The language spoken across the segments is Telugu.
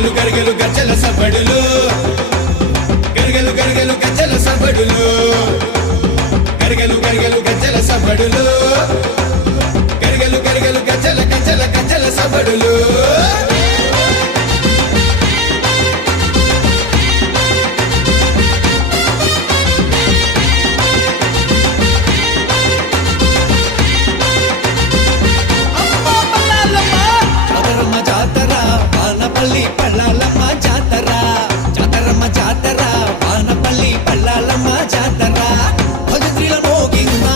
గరగలు గరగలు గజ్జల సవ్వడులు గరగలు గరగలు గజ్జల సవ్వడులు గరగలు గరగలు గజ్జల సవ్వడులు గరగలు గరగలు గజ్జల గజ్జల గజ్జల సవ్వడులు వానపల్లి పల్లాలమ్మ జాతర జాతరమ్మ జాతర వానపల్లి పల్లాలమ్మ జాతర భజత్రిల మోగింద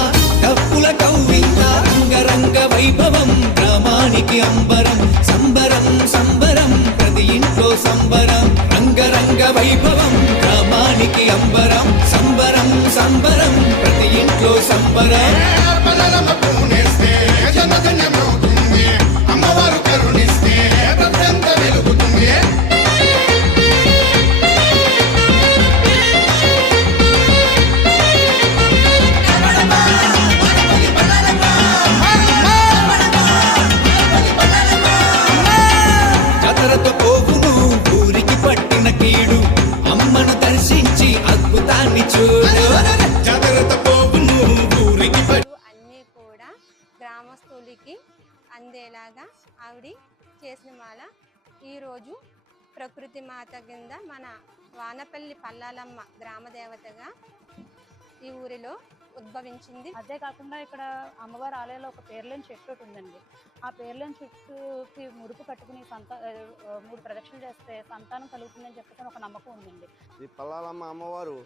డప్పుల కవ్వింద రంగరంగ వైభవం గ్రామానికి అంబరం సంబరం సంబరం ప్రతి ఇంట్లో సంబరం రంగరంగ వైభవం గ్రామానికి అంబరం సంబరం సంబరం ప్రతి ఇంట్లో సంబరం అమ్మవారు కరుణిస్తే ప్రపంచ వెలుగుతుంది జాతరతో పోవును ఊరికి పట్టిన కీడు అమ్మను దర్శించి అద్భుతాన్ని చూడు జాతరతో పోవును ఊరికి అన్నీ కూడా గ్రామస్తులకి అందేలాగా ఆవిడ చేసిన మాల ఈరోజు ప్రకృతి మాత కింద మన వానపల్లి పల్లాలమ్మ గ్రామ దేవతగా ఈ ఊరిలో ఉద్భవించింది. అదే కాకుండా ఇక్కడ అమ్మవారి ఆలయంలో ఒక పేర్లేని చెట్టు ఒకటి ఉందండి. ఆ పేర్లేని చెట్టుకి ముడుపు కట్టుకుని 3 ప్రదక్షిణలు చేస్తే సంతానం కలుగుతుందని చెప్పేసి ఒక నమ్మకం ఉందండి. ఈ పల్లాలమ్మ అమ్మవారు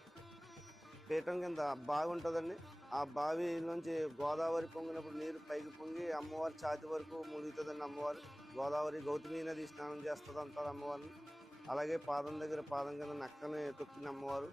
పీఠం కింద బావి ఉంటుందండి. ఆ బావి నుంచి గోదావరి పొంగినప్పుడు నీరు పైకి పొంగి అమ్మవారి ఛాతి వరకు మురుగుతుందండి. అమ్మవారు గోదావరి గౌతమి నది స్నానం చేస్తుంది అంటారు అమ్మవారిని. అలాగే పాదం దగ్గర పాదం కింద నక్కని తొక్కిన అమ్మవారు